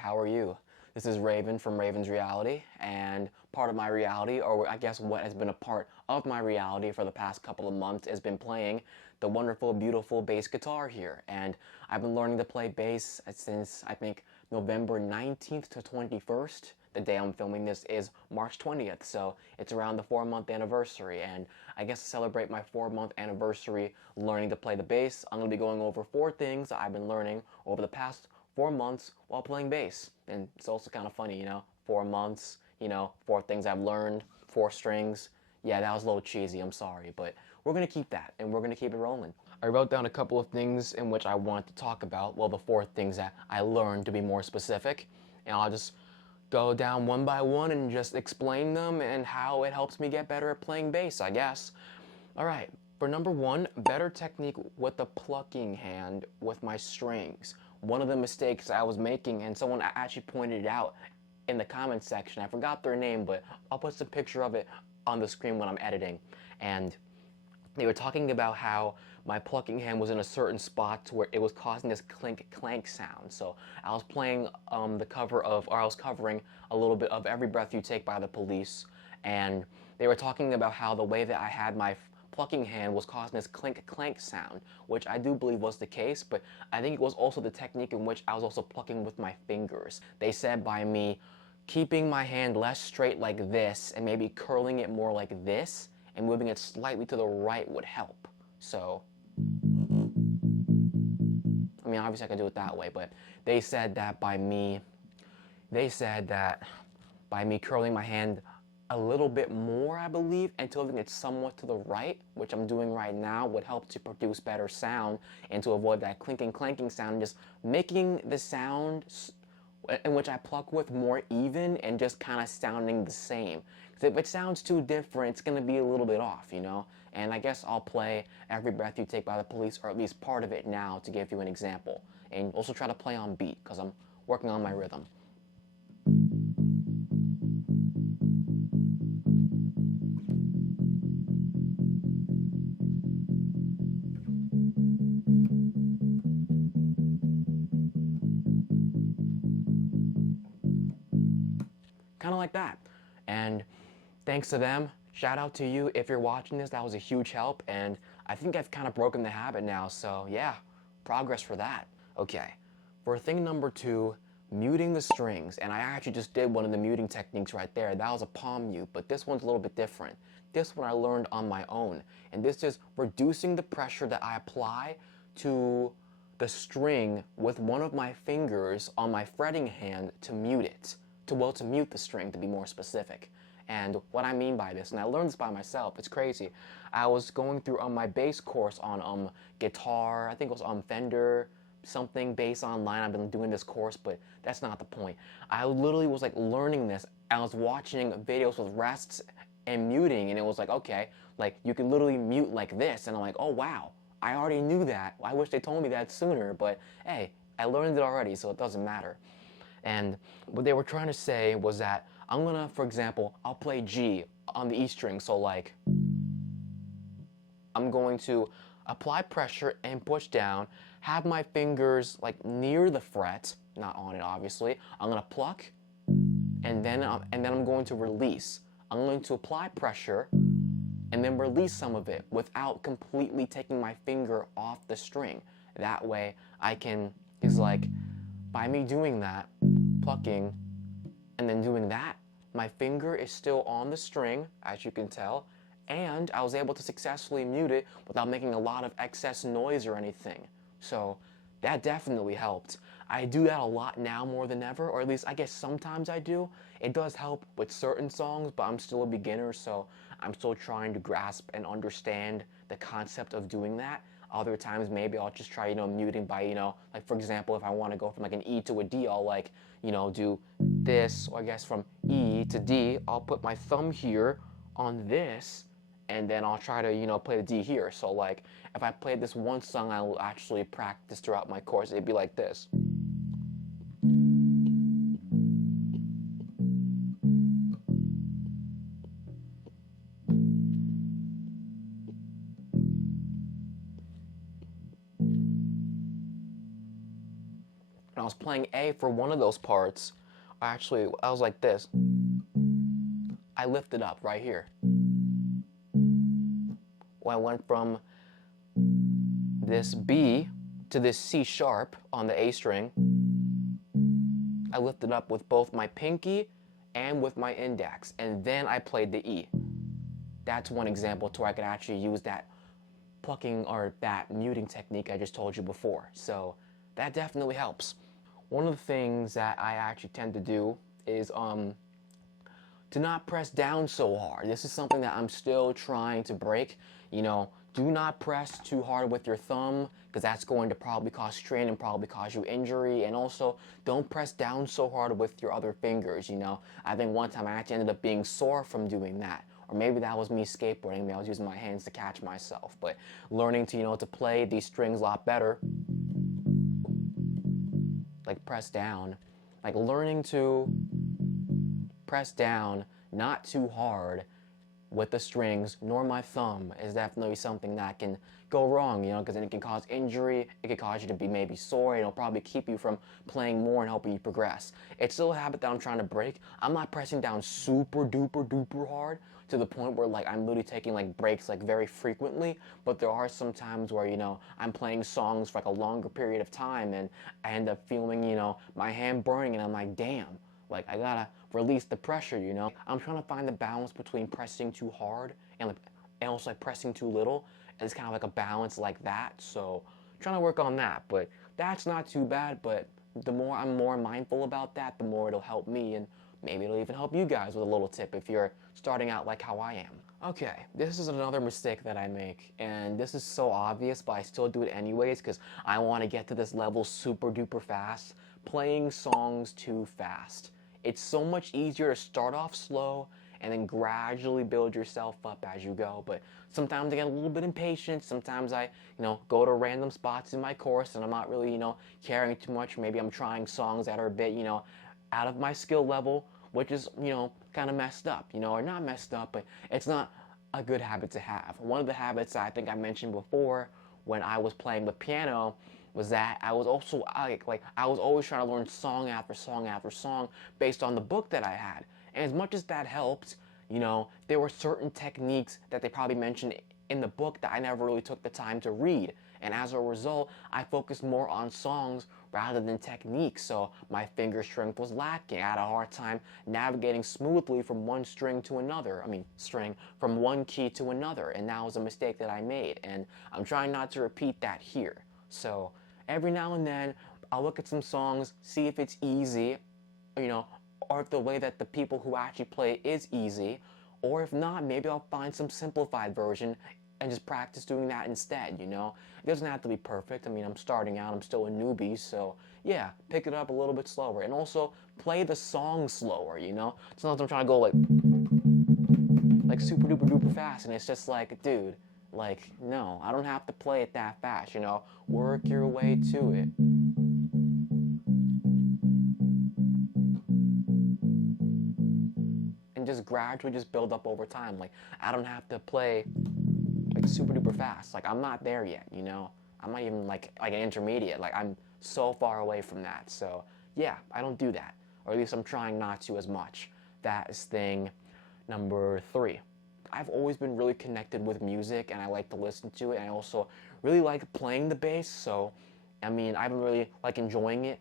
how are you? This is Raven from Raven's Reality, and part of my reality, or I guess what has been a part of my reality for the past couple of months, has been playing the wonderful, beautiful bass guitar here. And I've been learning to play bass since, I think, November 19th to 21st. The day I'm filming this is March 20th, so it's around the 4-month anniversary. And I guess to celebrate my 4-month anniversary learning to play the bass, I'm going to be going over 4 things that I've been learning over the past 4 months while playing bass. And it's also kind of funny, 4 months, 4 things I've learned, 4 strings. Yeah, that was a little cheesy, I'm sorry, but we're going to keep that, and we're going to keep it rolling. I wrote down a couple of things in which I want to talk about, well, the 4 things that I learned to be more specific, and I'll just go down one by one and just explain them and how it helps me get better at playing bass, I guess. Alright, for number 1, better technique with the plucking hand with my strings. One of the mistakes I was making, and someone actually pointed it out in the comments section, I forgot their name, but I'll put some picture of it on the screen when I'm editing, and they were talking about how my plucking hand was in a certain spot to where it was causing this clink clank sound. So I was playing I was covering a little bit of Every Breath You Take by The Police, and they were talking about how the way that I had my plucking hand was causing this clink clank sound, which I do believe was the case, but I think it was also the technique in which I was also plucking with my fingers. They said by me keeping my hand less straight like this and maybe curling it more like this and moving it slightly to the right would help. So, I mean, obviously I could do it that way, but they said that by me curling my hand a little bit more, I believe, and tilting it somewhat to the right, which I'm doing right now, would help to produce better sound and to avoid that clinking clanking sound, just making the sound in which I pluck with more even and just kind of sounding the same. Because if it sounds too different, it's going to be a little bit off, And I guess I'll play Every Breath You Take by The Police, or at least part of it now, to give you an example. And also try to play on beat, because I'm working on my rhythm. Kind of like that. And thanks to them, shout out to you if you're watching this. That was a huge help, and I think I've kind of broken the habit now, so yeah, progress for that. Okay, for thing number 2, muting the strings, and I actually just did one of the muting techniques right there. That was a palm mute, but this one's a little bit different. This one I learned on my own, and this is reducing the pressure that I apply to the string with one of my fingers on my fretting hand to mute it. To mute the string, to be more specific. And what I mean by this, and I learned this by myself, it's crazy. I was going through my bass course on guitar, I think it was Fender something bass online. I've been doing this course, but that's not the point. I literally was like learning this. I was watching videos with rests and muting, and it was like, okay, like you can literally mute like this, and I'm like, oh wow, I already knew that. I wish they told me that sooner, but hey, I learned it already, so it doesn't matter. And what they were trying to say was that I'm gonna, for example, I'll play G on the E string, so like I'm going to apply pressure and push down, have my fingers like near the fret, not on it obviously. I'm gonna pluck, and then I'm going to release. I'm going to apply pressure and then release some of it without completely taking my finger off the string. That way I can, it's like, by me doing that, plucking, and then doing that, my finger is still on the string, as you can tell, and I was able to successfully mute it without making a lot of excess noise or anything. So that definitely helped. I do that a lot now more than ever, or at least I guess sometimes I do. It does help with certain songs, but I'm still a beginner, so I'm still trying to grasp and understand the concept of doing that. Other times maybe I'll just try, muting by, like for example, if I want to go from like an E to a D, I'll like, do this, or I guess from E to D, I'll put my thumb here on this, and then I'll try to, play the D here. So like, if I played this one song I will actually practice throughout my course, it'd be like this. was playing A for one of those parts, I was like this. I lifted up right here. When I went from this B to this C sharp on the A string, I lifted up with both my pinky and with my index, and then I played the E. That's one example to where I could actually use that plucking or that muting technique I just told you before. So that definitely helps. One of the things that I actually tend to do is to not press down so hard. This is something that I'm still trying to break. You know, do not press too hard with your thumb, because that's going to probably cause strain and probably cause you injury. And also, don't press down so hard with your other fingers, you know. I think one time I actually ended up being sore from doing that. Or maybe that was me skateboarding. Maybe I was using my hands to catch myself. But learning to, you know, to play these strings a lot better, like press down, like learning to press down not too hard with the strings nor my thumb is definitely something that can go wrong, you know, because then it can cause injury, it could cause you to be maybe sore, it'll probably keep you from playing more and helping you progress. It's still a habit that I'm trying to break. I'm not pressing down super duper duper hard to the point where like I'm literally taking like breaks like very frequently, but there are some times where, you know, I'm playing songs for like a longer period of time and I end up feeling, you know, my hand burning and I'm like, damn, like I gotta release the pressure, you know. I'm trying to find the balance between pressing too hard and also like pressing too little. And it's kind of like a balance like that. So trying to work on that, but that's not too bad. But the more I'm more mindful about that, the more it'll help me, and maybe it'll even help you guys with a little tip if you're starting out like how I am. Okay, this is another mistake that I make, and this is so obvious, but I still do it anyways because I want to get to this level super duper fast. Playing songs too fast. It's so much easier to start off slow and then gradually build yourself up as you go. But sometimes I get a little bit impatient. Sometimes I, you know, go to random spots in my course and I'm not really, you know, caring too much. Maybe I'm trying songs that are a bit, you know, out of my skill level, which is, you know, kind of messed up, you know, or not messed up, but it's not a good habit to have. One of the habits I think I mentioned before when I was playing the piano was that I was also I was always trying to learn song after song after song based on the book that I had. And as much as that helped, you know, there were certain techniques that they probably mentioned in the book that I never really took the time to read. And as a result, I focused more on songs rather than techniques. So my finger strength was lacking. I had a hard time navigating smoothly from one string to another. String from one key to another. And that was a mistake that I made. And I'm trying not to repeat that here. So every now and then, I'll look at some songs, see if it's easy, you know, or if the way that the people who actually play is easy, or if not, maybe I'll find some simplified version and just practice doing that instead, you know? It doesn't have to be perfect. I mean, I'm starting out, I'm still a newbie, so yeah, pick it up a little bit slower. And also, play the song slower, you know? Sometimes I'm trying to go like super duper duper fast, and it's just like, dude, like, no, I don't have to play it that fast, you know? Work your way to it. And just gradually just build up over time. Like, I don't have to play like super duper fast. Like, I'm not there yet, you know? I'm not even like an intermediate. Like, I'm so far away from that. So yeah, I don't do that. Or at least I'm trying not to as much. That is thing number 3. I've always been really connected with music and I like to listen to it, and I also really like playing the bass, so I mean, I've been really like enjoying it.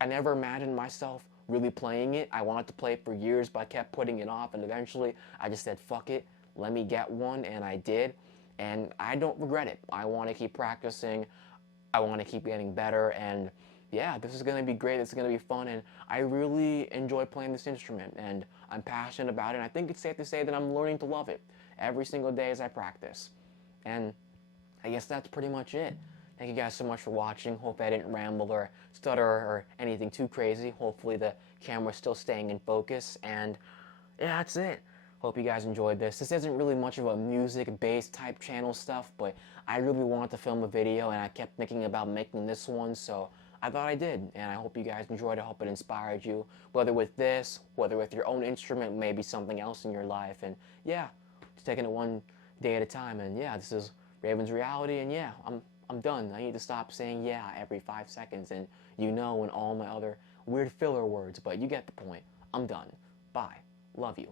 I never imagined myself really playing it. I wanted to play it for years, but I kept putting it off, and eventually I just said, fuck it, let me get one, and I did, and I don't regret it. I want to keep practicing, I want to keep getting better, and yeah, this is going to be great, this is going to be fun, and I really enjoy playing this instrument, and I'm passionate about it, and I think it's safe to say that I'm learning to love it every single day as I practice. And I guess that's pretty much it. Thank you guys so much for watching. Hope I didn't ramble or stutter or anything too crazy. Hopefully the camera's still staying in focus, and yeah, that's it. Hope you guys enjoyed this. This isn't really much of a music-based type channel stuff, but I really wanted to film a video, and I kept thinking about making this one, so I thought I did, and I hope you guys enjoyed it. I hope it inspired you, whether with this, whether with your own instrument, maybe something else in your life, and yeah, just taking it one day at a time, and yeah, this is Raven's Reality, and yeah, I'm I'm done. I need to stop saying yeah every 5 seconds and you know and all my other weird filler words, but you get the point. I'm done. Bye. Love you.